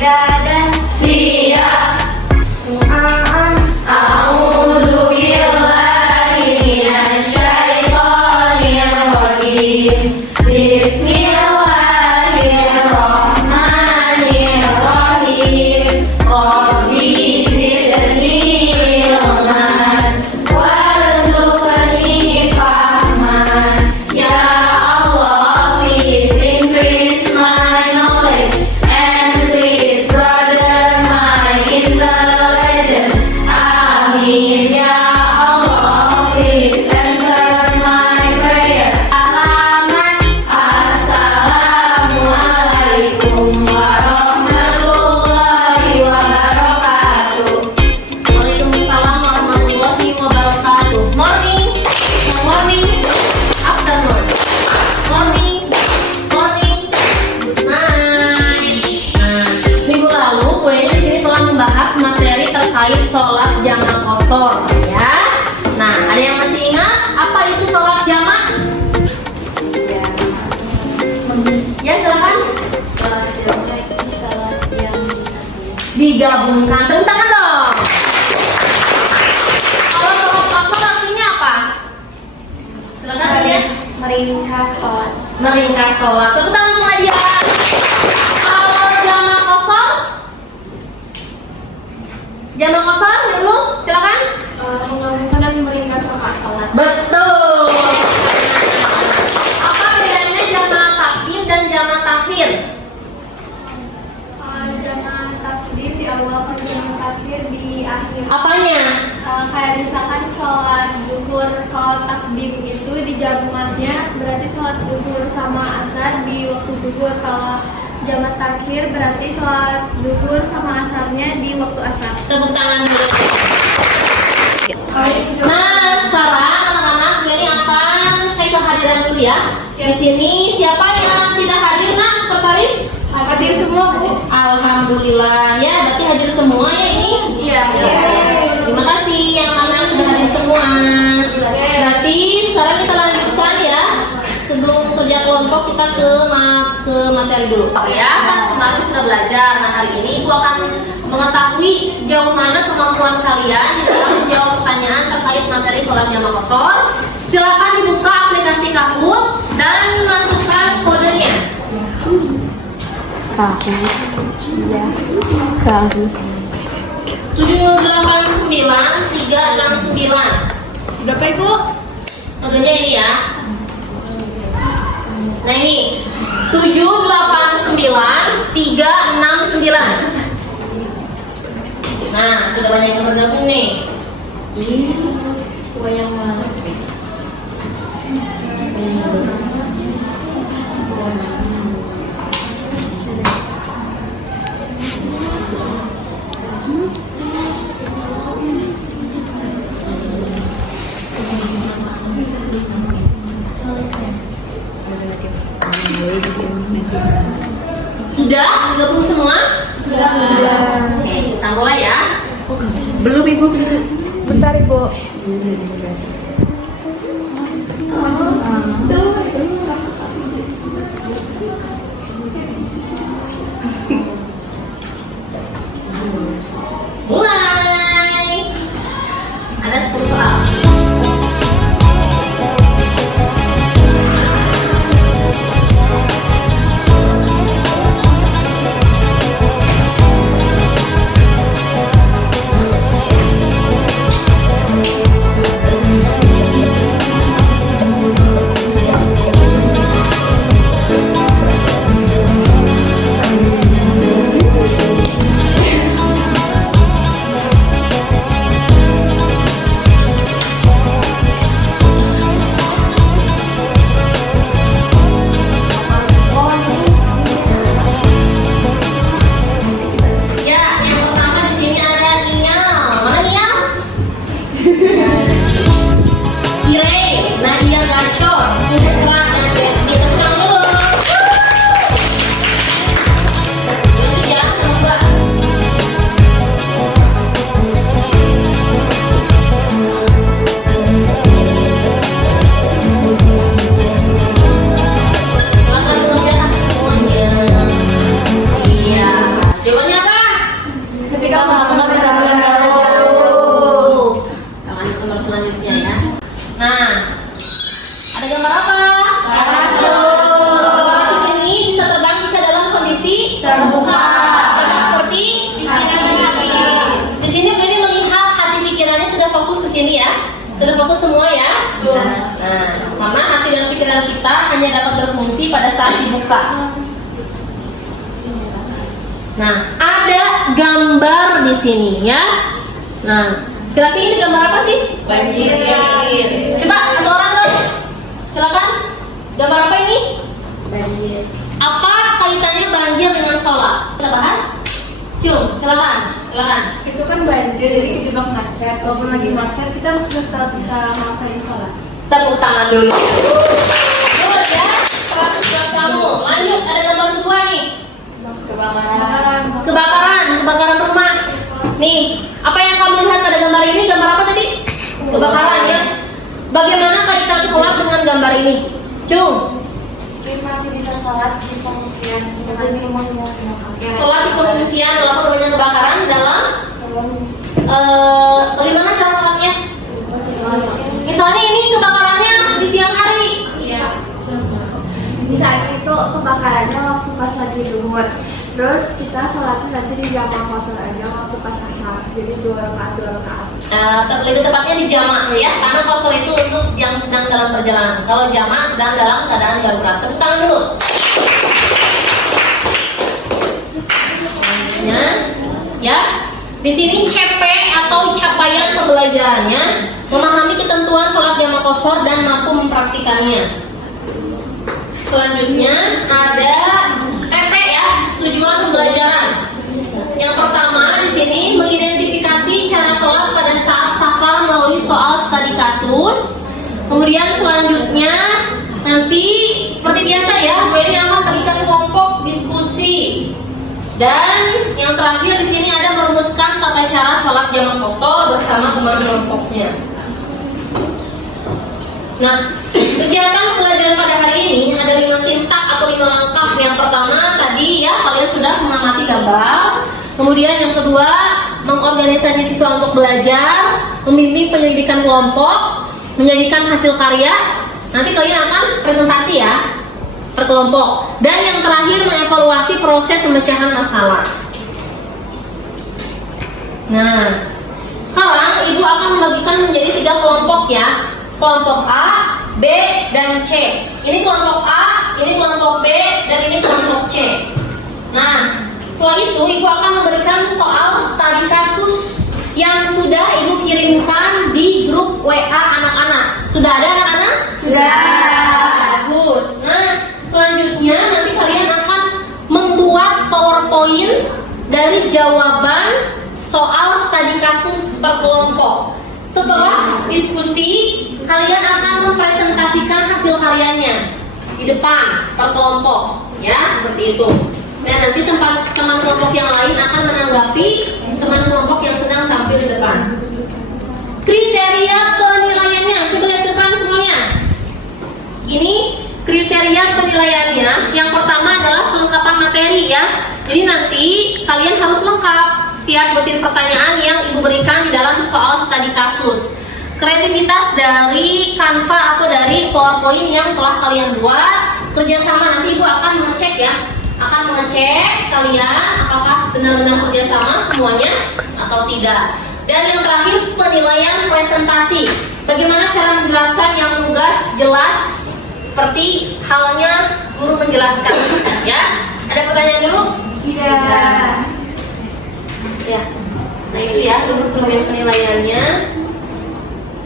dan siap. A'udzu billahi minasyaitonir rajim. Bismillahirrahmanirrahim. Rabbi zidni ilman warzuqni fahman. Ya Allah, please increase my knowledge and please broaden my intelligence. Amin. Ya Allah, please answer my prayer. Assalamualaikum warahmatullahi wabarakatuh. Waalaikumsalam warahmatullahi wabarakatuh. Morning, morning, afternoon, morning, morning, good night. Nah, minggu lalu kuenya di sini telah membahas materi terkait sholat jamak qashar, ya. Nah, ada yang masih ingat apa itu sholat jamak? Ya, silakan. Digabungkan, tepuk tangan dong. Kalau sholat qashar artinya apa? Silakan ya. Meringkas sholat. Meringkas sholat. Tepuk tangan semua aja. Kalau jamak qashar, jamak qashar dulu, silakan. Menggabungkan dan meringkas rakaat sholat. Betul. Apa bedanya jamak takdim dan jamak takhir? Jamak takdim di awal, jamak takhir di akhir. Apanya? Kayak misalkan sholat zuhur, kalau takdim itu di jamuannya berarti sholat zuhur sama asar di waktu zuhur. Kalau jamak takhir berarti sholat zuhur sama asarnya di waktu asar. Tepuk tangan dulu. Nah, sekarang anak-anak ini akan cek kehadiran dulu ya. Di sini siapa yang tidak hadir? Nah, sekretaris? Hadir semua, Bu. Alhamdulillah ya, berarti hadir semua ya ini. Iya. Terima kasih anak-anak sudah hadir semua. Berarti sekarang kita lanjutkan ya. Sebelum kerja kelompok kita ke materi dulu. Ya, kan kemarin sudah belajar. Nah, hari ini Ibu akan mengetahui sejauh mana kemampuan kalian di dalam menjawab pertanyaan terkait materi sholat jamak qashar. Silakan dibuka aplikasi Kahoot dan masukkan kodenya. Kahoot. 789-369. Berapa Ibu? Kodenya ini ya. Nah ini 789-369. Nah, sudah banyak yang bergabung nih. Banyak banget. Sudah gabung semua? Sudah. Oke, kita mulai ya. Belum Ibu, bentar Ibu. Mulai. Ada 10 soal. terbuka. Seperti di sini ini melihat hati pikirannya sudah fokus ke sini ya. Sudah fokus semua ya. Nah, karena hati dan pikiran kita hanya dapat berfungsi pada saat dibuka. Nah, ada gambar di sini ya. Nah, kira-kira ini gambar apa sih? Banjir. Coba satu orang dong. Silakan. Gambar apa ini? Banjir. Apa kaitannya banjir dengan sholat? Kita bahas. Cum, silakan. Itu kan banjir, jadi kejebak macet. Walaupun lagi macet, kita tetap bisa melaksanakan sholat. Tepuk tangan dulu. Good ya. 100 buat kamu. Lanjut, ada gambar kedua nih. Kebakaran rumah. Nih, apa yang kamu lihat pada gambar ini? Gambar apa tadi? Kebakaran ya. Bagaimana kaitan sholat dengan gambar ini? Cung. Masih bisa sholat di pengungsian. Sholat di pengungsian walaupun rumahnya kebakaran dalam bagaimana cara sholatnya? Misalnya ini kebakarannya di siang hari. Iya. Misalnya itu kebakarannya waktu pas lagi duhur. Terus kita sholatnya nanti di jamaah kosor aja waktu pas asar. Jadi 2 rakaat. Lebih tepatnya di jamaah ya, karena kosor itu untuk yang sedang dalam perjalanan. Kalau jamaah sedang dalam keadaan darurat. Tepuk tangan dulu. Selanjutnya, ya, di sini CP atau capaian pembelajarannya memahami ketentuan sholat jamaah kosor dan mampu mempraktikannya. Selanjutnya ada PP ya, tujuan pembelajaran. Yang pertama di sini mengidentifikasi cara sholat pada saat safar melalui soal studi kasus. Kemudian selanjutnya nanti seperti biasa ya, gue ini akan berikan kelompok diskusi. Dan yang terakhir di sini ada merumuskan tata cara sholat jamaah kosor bersama teman kelompoknya. Nah, kegiatan pembelajaran pada hari ini ada 5 sintak atau 5 langkah. Yang pertama tadi ya, kalian sudah mengamati gambar. Kemudian yang kedua, mengorganisasi siswa untuk belajar, membimbing penyelidikan kelompok, menyajikan hasil karya. Nanti kalian akan presentasi ya, per kelompok. Dan yang terakhir, mengevaluasi proses pemecahan masalah. Nah, sekarang ibu akan membagikan menjadi 3 kelompok ya. Kelompok A, B, dan C. Ini kelompok A, ini kelompok B, dan ini kelompok C. Nah, setelah itu ibu akan memberikan soal studi kasus yang sudah ibu kirimkan di grup WA anak-anak. Sudah ada anak-anak? Sudah. Bagus. Nah, selanjutnya nanti kalian akan membuat PowerPoint dari jawaban soal studi kasus per kelompok. Setelah diskusi, kalian akan mempresentasikan hasil karyanya di depan per kelompok, ya seperti itu. Dan nanti teman kelompok yang lain akan menanggapi teman kelompok yang sedang tampil di depan. Kriteria penilaiannya, coba lihat ke depan semuanya. Ini kriteria penilaiannya. Yang pertama adalah kelengkapan materi ya. Jadi nanti kalian harus lengkap setiap butir pertanyaan yang ibu berikan di dalam soal studi kasus. Kreativitas dari Canva atau dari PowerPoint yang telah kalian buat, kerjasama nanti ibu akan mengecek ya, akan mengecek kalian apakah benar-benar kerjasama semuanya atau tidak. Dan yang terakhir penilaian presentasi. Bagaimana cara menjelaskan yang lugas, jelas, seperti halnya guru menjelaskan. Ya, ada pertanyaan dulu? Tidak. Ya, nah itu ya instrumen penilaiannya.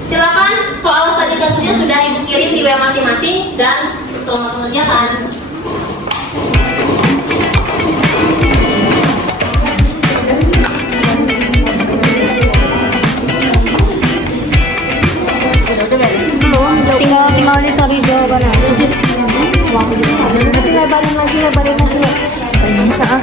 Silakan soal studi kasusnya sudah ibu kirim di WA masing-masing dan selamat mengerjakan. Tinggal dicari jawaban aja. Nanti lebarin lagi. Bisa ah.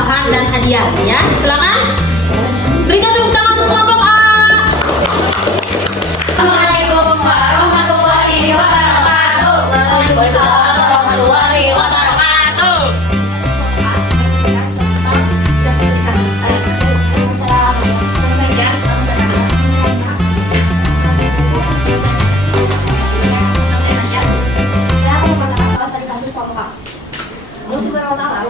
tambahan dan hadiah ya. Silakan. Berikan tepuk tangan untuk kelompok A. Assalamualaikum warahmatullahi wabarakatuh. Waalaikumsalam warahmatullahi wabarakatuh.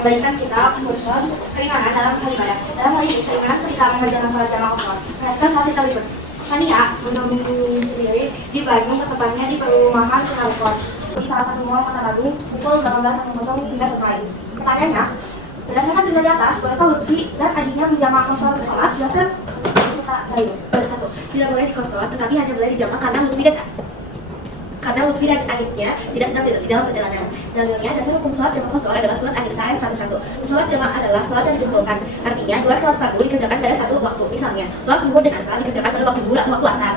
Memberikan kita kursus keringanan dalam hal ibadah. Dalam hal ini, keringanan ketika mengerjakan sholat jamaah kosong. Perhatikan saat kita berikut. Fania mendomisili di Bandung, tepatnya di perumahan Sukarpot, di salah satu mall Kota Bandung, pukul 18.00 hingga selesai. Pertanyaannya, berdasarkan cerita di atas, bolehkah Lutfi dan adiknya menjamaah kosong sholat? Jelaskan cerita lain. Satu, tidak boleh di kosong, tetapi hanya boleh dijamaah karena Lutfi dan adiknya tidak sedang di dalam perjalanan. Dalilnya, dasar hukum sholat jamaah kosor adalah surat An-Nisa ayat 11. Sholat jamaah adalah sholat yang dikumpulkan. Artinya, dua sholat fardu dikerjakan pada satu waktu. Misalnya, sholat zuhur dan asar dikerjakan pada waktu zuhur atau waktu asar.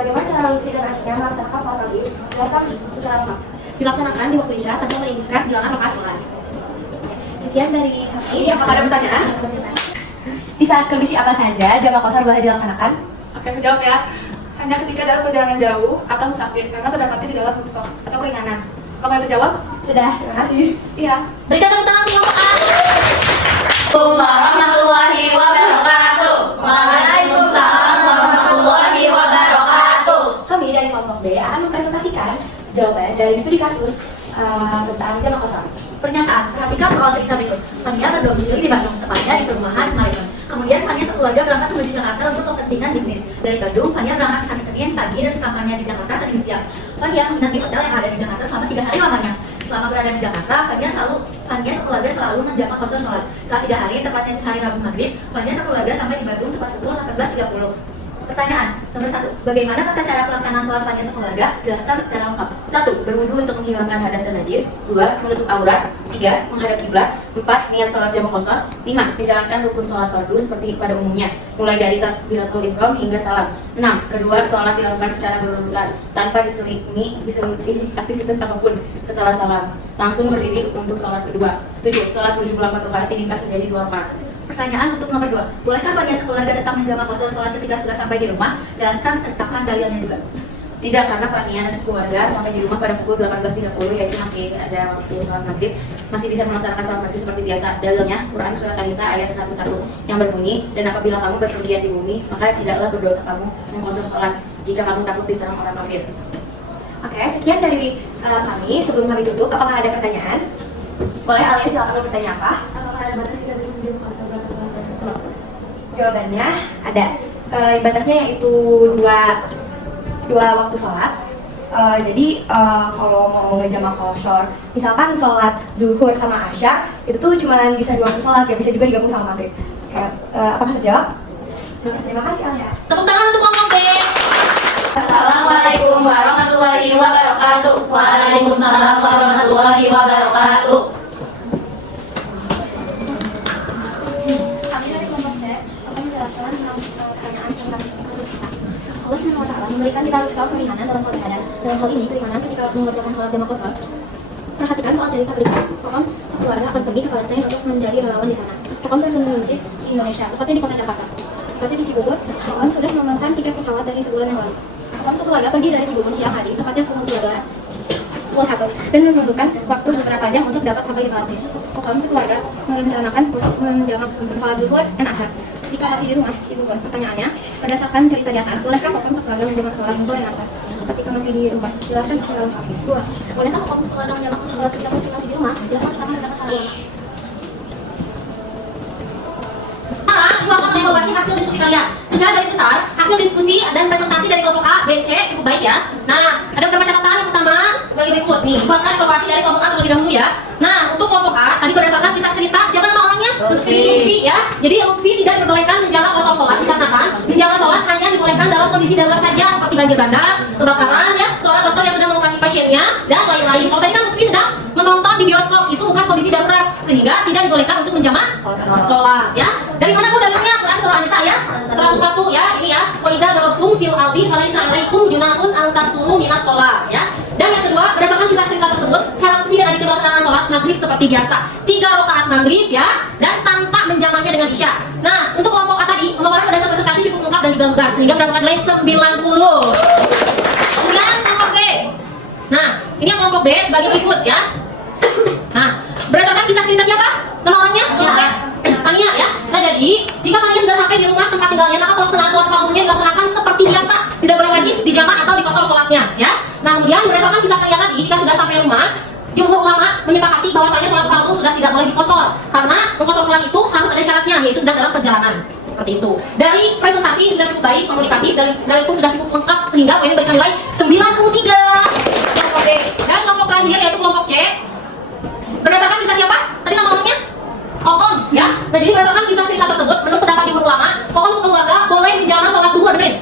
Bagaimana cara Lutfi dan adiknya melaksanakan sholat maghrib? Jelaskan secara lengkap. Dilaksanakan di waktu isya tanpa meningkas bilangan rakaat sholat. Sekian dari kami. Apakah ada pertanyaan? Di saat kondisi apa saja jamaah kosor boleh dilaksanakan? Oke, aku jawab ya. Hanya ketika dalam perjalanan jauh atau musafir karena terdapatnya di dalam rukshoh atau keringanan. Apakah terjawab? Sudah, terima kasih. Iya. Berikan tepuk tangan untuk kelompok A. Assalamualaikum warahmatullahi wabarakatuh. Waalaikumsalam warahmatullahi wabarakatuh. Kami dari kelompok B akan mempresentasikan jawaban dari studi kasus tentang jamaah kosor. Pernyataan, perhatikan soal cerita berikut. Fania berdomisili di Bandung, tepatnya di perumahan Semarion. Kemudian Fania sekeluarga berangkat menuju Jakarta untuk kepentingan bisnis. Dari Bandung, Fania berangkat hari Senin pagi dan sesampainya di Jakarta Senin siang. Fania menginap di hotel yang ada di Jakarta selama 3 hari lamanya. Selama berada di Jakarta, Fania sekeluarga selalu menjamaah kosor sholat. Setelah 3 hari, tepatnya hari Rabu maghrib, Fania sekeluarga sampai di Bandung tepat pukul 18.30. Pertanyaan nomor 1. Bagaimana tata cara pelaksanaan sholat Fania sekeluarga? Jelaskan secara lengkap. 1. Berwudu untuk menghilangkan hadas dan najis. 2. Menutup aurat. 3. Menghadap kiblat. 4. Niat sholat jamaah kosor. 5. Menjalankan rukun sholat fardu seperti pada umumnya, mulai dari takbiratul ihram hingga salam. 6. Kedua, sholat dilakukan secara berurutan tanpa diselingi aktivitas apapun. Setelah salam, langsung berdiri untuk sholat kedua. 7. Sholat 74 rakaat diringkas menjadi 2 rakaat. Pertanyaan untuk nomor 2. Bolehkah Fania sekeluarga tetap menjamaah kosor sholat ketika sudah sampai di rumah? Jelaskan sertakan dalilnya juga. Tidak, karena Fania dan sekeluarga sampai di rumah pada pukul 18.30, yaitu masih ada waktu sholat maghrib, masih bisa melaksanakan sholat maghrib seperti biasa. Dalilnya, Quran Surat An-Nisa ayat 101 yang berbunyi, dan apabila kamu berpergian di bumi, maka tidaklah berdosa kamu mengkosor sholat jika kamu takut diserang orang kafir. Oke, sekian dari kami. Sebelum kami tutup, apakah ada pertanyaan? Boleh, Alia silakan bertanya apa? Apakah ada batas kita bisa menjamaah kosor berapa sholat dan waktu? Jawabannya ada. Batasnya yaitu dua waktu sholat. Jadi kalau mau ngejamaah kosor, misalkan sholat zuhur sama asya, itu tuh cuma bisa 2 waktu sholat, ya bisa juga digabung sama maghrib. Apakah terjawab? Terima kasih Alia. Tepuk tangan untuk kelompok B. Assalamualaikum warahmatullahi wabarakatuh. Waalaikumsalam warahmatullahi wabarakatuh. Kami dari kelompok C akan menjelaskan tentang pertanyaan tentang kasus kita. Allah SWT memberikan kita soal keringanan dalam hal ibadah. Dalam hal ini, keringanan ketika mengerjakan sholat jamaah kosor. Perhatikan soal cerita berikut. Kokom sekeluarga akan pergi ke Palestina untuk menjadi relawan di sana. Kokom bermisi di Indonesia, tepatnya di kota Jakarta. Tepatnya di Cibubur, Kokom sudah memesan 3 pesawat dari sebulan yang lalu. Kokom sekeluarga pergi dari Cibubur siang hari, tepatnya pukul 1, dan memerlukan waktu beberapa jam untuk dapat sampai di Palestina. Kokom sekeluarga merencanakan untuk menjamak sholat zuhur dan asar. Jika masih di rumah, Cibubur, pertanyaannya, berdasarkan cerita di atas, bolehkah Kokom sekeluarga menjamak sholat zuhur dan asar ketika masih di rumah? Jelaskan secara lengkap. 2. Bolehkah Kokom sekeluarga menjamak sholat ketika masih di rumah? Jelaskan tentang hal ulama. Ibu akan mengevaluasi hasil diskusi kalian. Secara garis besar, hasil diskusi dan presentasi dari kelompok A, B, C cukup baik ya. Nah, ada beberapa catatan. Yang pertama sebagai berikut nih. Ibu akan evaluasi dari kelompok A terlebih dahulu ya. Nah, untuk kelompok A tadi berdasarkan kisah cerita, siapa nama orangnya? Lutfi ya. Jadi Lutfi tidak diperbolehkan menjamak kosor sholat dikarenakan menjamak sholat hanya dibolehkan dalam kondisi darurat saja seperti banjir bandang, kebakaran ya, seorang dokter yang sedang mengoperasi pasiennya dan lain-lain. Kalau tadi kan Lutfi sedang menonton di bioskop, itu bukan kondisi darurat sehingga tidak dibolehkan untuk menjamak sholat ya. Dari mana Bu dalilnya? Quran surah An-Nisa ya 101 ya, ini ya. Wa idza darabtum fil ardi falaisa 'alaikum junahun an taqsuru minas shalah ya. Dan yang kedua, berdasarkan kisah cerita tersebut, cara Lutfi dan adiknya melaksanakan sholat maghrib seperti biasa, 3 rakaat maghrib ya, dan tanpa dengan Isya. Nah, untuk kelompok A tadi, pemaparan pada dasar presentasi cukup lengkap dan juga lugas sehingga mendapatkan nilai 90. Kemudian kelompok B. Nah, ini yang kelompok B sebagai berikut ya. Nah, berdasarkan kisah cerita siapa? Nama orangnya? Ya. Fania ya. Nah, jadi jika Fania sudah sampai di rumah tempat tinggalnya, maka pelaksanaan sholat fardunya dilaksanakan seperti biasa, tidak boleh lagi dijamak atau dikosor sholatnya ya. Nah, kemudian berdasarkan kisah Fania tadi, jika sudah sampai rumah, jumhur ulama menyepakati bahwasanya sholat fardu sudah tidak boleh dikosor karena mengkosor sholat itu harus ada syaratnya, yaitu sedang dalam perjalanan. Seperti itu. Dari presentasi sudah cukup baik, komunikatif, dari itu sudah cukup lengkap sehingga ini berikan nilai 93. Kelompok D. Dan kelompok terakhir yaitu kelompok C. Berdasarkan kisah siapa? Tadi nama orangnya? Kokom ya. Nah, jadi berdasarkan kisah cerita tersebut, menurut pendapat jumhur ulama, Kokom sekeluarga boleh menjamak sholat duhur, dengerin.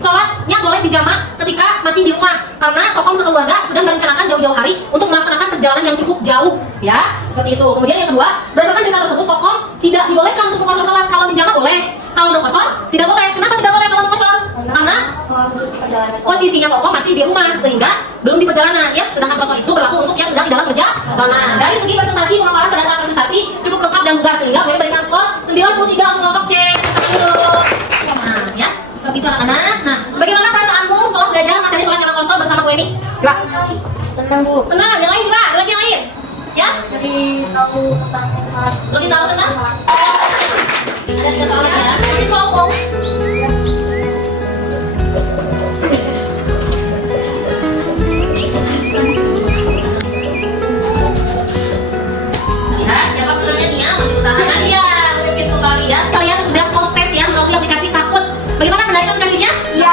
Sholatnya boleh dijamak ketika masih di rumah karena Kokom sekeluarga sudah merencanakan jauh-jauh hari untuk melaksanakan perjalanan yang cukup jauh ya, seperti itu. Kemudian yang kedua, berdasarkan cerita tersebut, Kokom tidak dibolehkan untuk mengkosor sholat. Kalau menjamak boleh, kalau mengkosor tidak boleh. Kenapa tidak boleh kalau mengkosor? Karena posisinya Kokom masih di rumah sehingga belum di perjalanan ya, sedangkan kosor itu berlaku untuk yang sedang di dalam perjalanan. Dari segi presentasi, pemaparan pada saat presentasi cukup lengkap dan lugas sehingga boleh berikan skor 93 untuk kelompok C. Nah ya, seperti itu anak-anak. Nah, bagaimana perasaanmu setelah belajar materi sholat jamak kosor bersama Bu Emi? Coba. Senang Bu. Senang, yang lain coba, lagi yang lain. Ya? Jadi tahu tentang sholat. Lebih tahu tentang? Ada 3 soal ya. Jadi kelompok. Lihat siapa menangnya nih ya, lebih utama dia, mungkin kembali ya. Kalian sudah post test ya melalui aplikasi Kahoot. Bagaimana menarikkan aplikasinya? Ya.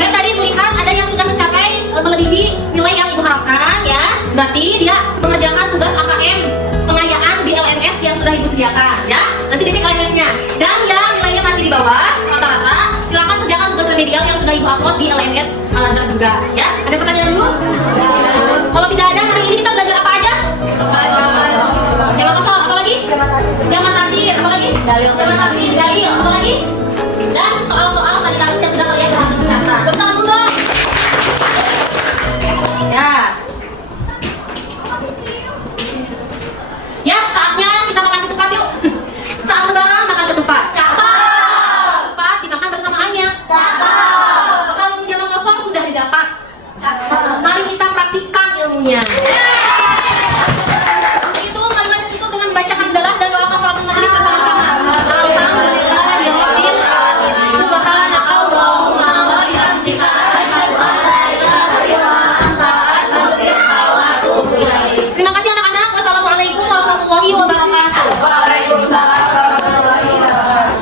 Saya tadi melihat ada yang sudah mencapai melebihi nilai yang ibu harapkan ya. Berarti dia mengerjakan tugas AKM pengayaan di LMS yang sudah ibu sediakan ya. Nanti dicek LMS-nya. Dan yang nilainya masih di bawah rata-rata, silakan kerjakan tugas remedial yang sudah ibu upload di LMS Al-Azhar juga ya. Ada pertanyaan dulu? Kalau tidak ada, hari ini kita belajar apa aja? Jamak kosor, apa lagi? Jamak takdir, apa lagi? Jamak takdir, dalil, apa lagi? Dan soal